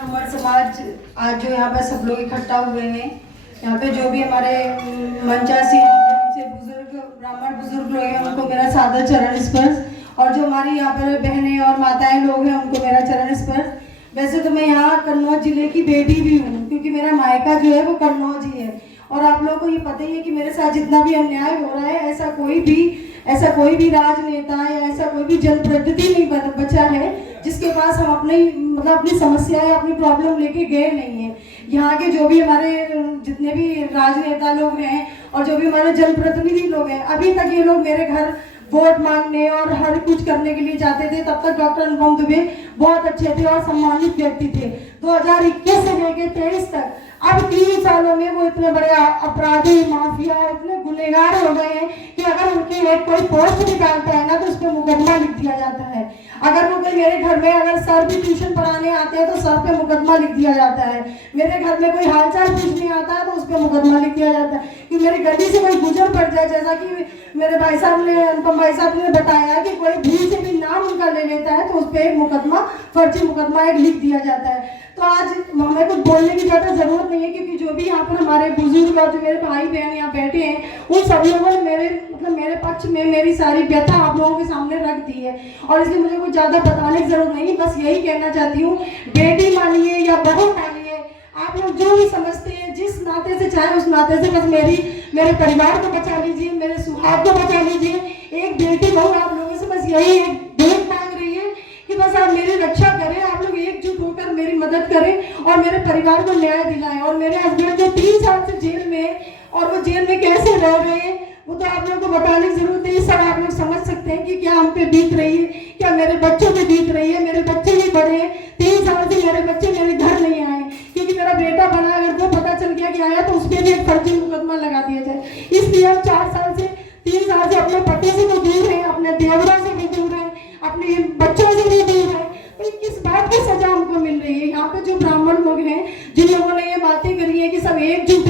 हमारे समाज आज जो यहाँ पर सब लोग इकट्ठा हुए हैं, यहाँ पे जो भी हमारे मंचासी से बुजुर्ग ब्राह्मण बुजुर्ग लोग हैं उनको मेरा सादर चरण स्पर्श, और जो हमारी यहाँ पर बहनें और माताएं लोग हैं उनको मेरा चरण स्पर्श। वैसे तो मैं यहाँ कन्नौज जिले की बेटी भी हूँ, क्योंकि मेरा मायका जो है वो कन्नौज ही है, और आप लोगों को ये पता ही है कि मेरे साथ जितना भी अन्याय हो रहा है, ऐसा कोई भी राजनेता या ऐसा कोई भी जनप्रतिनिधि नहीं बचा है जिसके पास हम अपनी समस्या या अपनी प्रॉब्लम लेके गए नहीं है। यहाँ के जो भी हमारे जितने भी राजनेता लोग हैं और जो भी हमारे जनप्रतिनिधि लोग हैं, अभी तक ये लोग मेरे घर वोट मांगने और हर कुछ करने के लिए जाते थे। तब तक डॉक्टर अनुपम दुबे बहुत अच्छे थे और सम्मानित व्यक्ति थे। 2021 से लेकर 23 तक, अब 3 सालों में वो इतने बड़े अपराधी, माफिया, इतने गुनहगार हो गए हैं कि अगर उनकी एक कोई पोस्ट निकालता है ना तो उस पर मुकदमा लिख दिया जाता है। अगर वो कोई मेरे घर में अगर सर भी ट्यूशन पढ़ाने आते हैं तो सर पे मुकदमा लिख दिया जाता है। मेरे घर में कोई हालचाल पूछने आता है तो उस पर मुकदमा लिख दिया जाता है। कि मेरी गली से कोई गुजर पड़ जाए, जैसा कि मेरे भाई साहब ने, अनुपम भाई साहब ने बताया कि कोई भूल से भी नाम उनका ले लेता है तो उस पर एक मुकदमा, फर्जी मुकदमा एक लिख दिया जाता है। तो आज हमें कुछ बोलने की ज़्यादा जरूरत नहीं है, क्योंकि जो भी यहाँ पर हमारे बुजुर्ग और जो मेरे भाई बहन यहाँ बैठे हैं उन सब लोगों ने मेरे पक्ष में मेरी सारी व्यथा आप लोगों के सामने रख दी है, और इसलिए मुझे कुछ ज़्यादा बताने की जरूरत नहीं। बस यही कहना चाहती हूँ, बेटी मानिए या बहू मानिए, आप लोग जो भी समझते हैं, जिस नाते से चाहे उस नाते से, बस मेरे परिवार को बचा लीजिए, मेरे सुहाग को बचा लीजिए। एक बेटी बहू आप लोगों से बस यही एक भेंट मांग रही है कि बस आप मेरी रक्षा करें, आप लोग एकजुट होकर मेरी मदद करें और मेरे परिवार को न्याय दिलाएं। और मेरे हस्बैंड जो 3 साल से जेल में, और वो जेल में कैसे रह रहे हैं वो तो आप लोगों को बताने की जरूरत नहीं। सब आप लोग समझ सकते हैं कि क्या हम पे बीत रही है, क्या मेरे बच्चों पे बीत रही है। मेरे बच्चे भी बड़े हैं, 3 साल से मेरे बच्चे मेरे घर नहीं आए, क्योंकि मेरा बेटा बना, अगर वो पता चल गया कि आया तो उस पर भी एक फर्जी मुकदमा लगा दिया जाए। इसलिए हम 3 साल से अपने पति से भी दूर है, अपने देवरा से भी दूर है, अपने बच्चों से भी दूर है। तो किस बात की सजा हमको मिल रही है? यहाँ पे जो ब्राह्मण लोग हैं, जिन लोगों ने ये बातें करी है कि सब एकजुट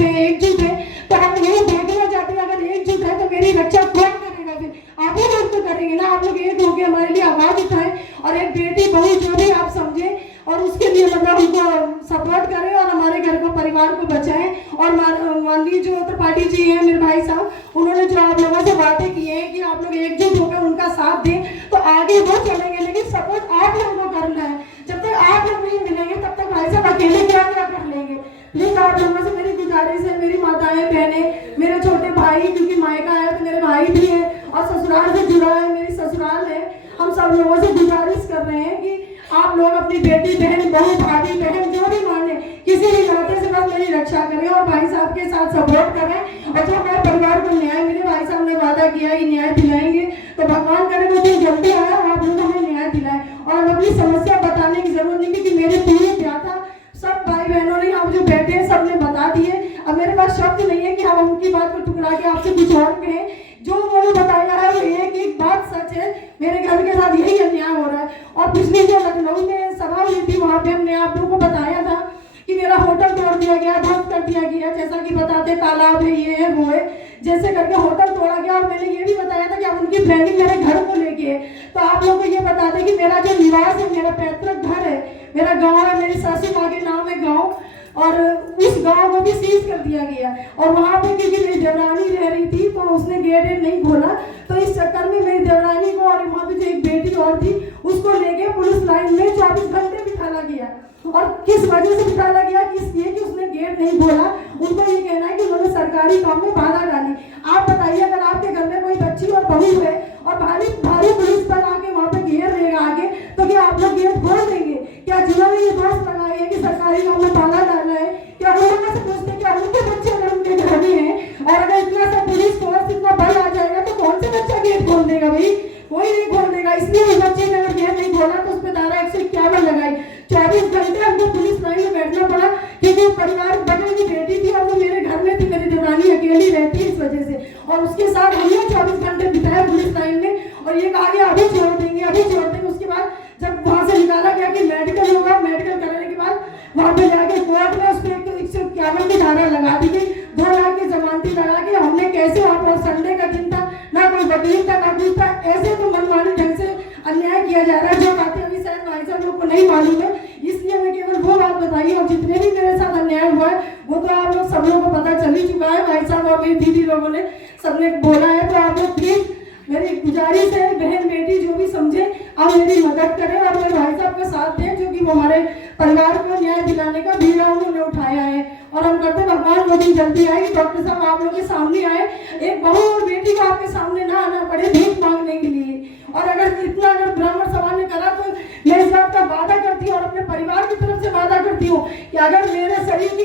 है, तो हम यही देखना चाहते हैं, अगर एकजुट है तो मेरी रक्षा कौन करेगा? फिर आप ही लोग तो करेंगे ना। आप लोग एक होकर हमारे लिए आवाज उठाएं और एक बेटी बहू जो भी आप समझे और उसके लिए उनको सपोर्ट करें और हमारे घर को, परिवार को बचाएं। और माननीय जो त्रिपाठी जी हैं, मेरे भाई साहब, उन्होंने जो आप लोगों से बातें की हैं कि आप लोग एकजुट होकर उनका साथ दें, तो आगे वो चलेंगे, लेकिन सपोर्ट आप लोगों को करना है। जब तक आप लोग नहीं मिलेंगे तब तक भाई साहब अकेले क्या कर लेंगे। प्लीज आप लोगों से मेरी गुजारिश है, मेरी माताएं बहनें, मेरे छोटे भाई, क्योंकि मायका है तो मेरे भाई भी है और ससुराल से जुड़ा है, मेरी ससुराल है, हम सब लोगों से गुजारिश कर रहे हैं कि आप लोग अपनी बेटी बहन, बहू, भाभी, बहन जो भी माने, किसी भी नाते से बस मेरी रक्षा करें और भाई साहब के साथ सपोर्ट करें। और जो हमारे परिवार को न्याय मिले, भाई साहब ने वादा किया कि न्याय दिलाएंगे, तो भगवान करे वो दिन जल्दी आया और आप लोग हमें न्याय दिलाए। और अपनी समस्या बताने की जरूरत नहीं, क्योंकि मेरे पूरी व्याथा सब भाई बहनों ने, आप जो बैठे हैं, सब ने बता दिए। अब मेरे पास शब्द नहीं है कि हम उनकी बात को टुकरा के आपसे कुछ और कहें। जो उन्होंने बताया है वो एक बात सच है, मेरे घर के साथ यही अन्याय हो रहा है। और पिछली जो लखनऊ में सभा हुई थी, वहाँ पे हमने आप लोगों को बताया था कि मेरा होटल तोड़ दिया गया, ध्वस्त कर दिया गया, जैसा कि बताते तालाब है, ये है, वो है, जैसे करके होटल तोड़ा गया। और मैंने ये भी बताया था कि अब उनकी प्लानिंग मेरे घर को लेके है। तो आप लोगों को ये बता दें कि मेरा जो निवास है, मेरा पैतृक घर है, मेरा गाँव है, मेरी सासू माँ के नाम है गाँव, और उस गांव को भी सीज कर दिया गया। और वहां पे क्योंकि मेरी देवरानी रह रही थी तो उसने गेट नहीं खोला, तो इस चक्कर में मेरी देवरानी को और वहां पे जो एक बेटी और थी उसको लेके पुलिस लाइन में 24 घंटे बिठाया गया। और किस वजह से बिठाया गया? इसलिए कि उसने गेट नहीं खोला। उनको ये कहना है कि उन्होंने सरकारी काम में बाधा डाली। आप बताइए, अगर आपके घर में कोई बच्ची और बहू है और भारी पुलिस बल आके वहाँ पे घेर रहेगा आगे, तो क्या आप लोग गेट खोल देंगे? क्या जिन्होंने ये दोष लगाए हैं कि सरकारी काम में बाधा डालना है, क्या वो लोगों से पूछते क्या उनके बच्चे अगर उनके घर में हैं? और अगर इतना सा पुलिस फोर्स, इतना बल आ जाएगा तो कौन से बच्चा गेट खोल देगा? भाई कोई नहीं खोल देगा। इसलिए उस बच्चे ने अगर गेट नहीं खोला तो उस पर धारा 151 लगाई। 24 घंटे हमको पुलिस लाइन में बैठना पड़ा, क्योंकि परिवार बगल की बेटी थी और वो मेरे घर में थी, मेरी देवरानी अकेली रहती है, इस वजह से। और उसके साथ हमने 24 घंटे बिताए पुलिस लाइन में, और ये कहा गया अभी छोड़ देंगे, अभी छोड़ देंगे। उसके बाद जब वहाँ से निकाला गया कि मेडिकल होगा, मेडिकल कराने के बाद वहाँ पे जाके कोर्ट में उस पर 151 की धारा लगा दी गई, 2 लाख की जमानती लगा के। हमने कैसे वहाँ पर, संडे का दिन था, ना कोई वकील था ना कुछ था, ऐसे तो मनमानी ढंग से अन्याय किया जा रहा है। जो बातें अभी शायद भाई साहब लोग को नहीं मालूम है, इसलिए मैं केवल वो बात बताइए। और जितने भी मेरे साथ अन्याय हुआ है वो तो आप लोग सब लोगों को पता चल ही चुका है। भाई साहब और मेरी दीदी लोगों ने सबने बोला है, तो आप लोग प्लीज मेरी गुजारिश है, बहन बेटी जो भी समझे आप मेरी मदद करें और मेरे भाई साहब का साथ दें, जो कि वो हमारे परिवार को न्याय दिलाने का बीड़ा उन्होंने उठाया है। और हम करते भगवान वो दिन जल्दी आएगी। डॉक्टर साहब आप लोग के सामने आए, एक बहू और बेटी को आपके सामने ना आना पड़े भीख मांगने के लिए। और अगर इतना अगर ब्राह्मण समाज ने करा तो मैं इस बात का वादा करती हूँ और अपने परिवार की तरफ से वादा करती हूँ कि अगर मेरे शरीर की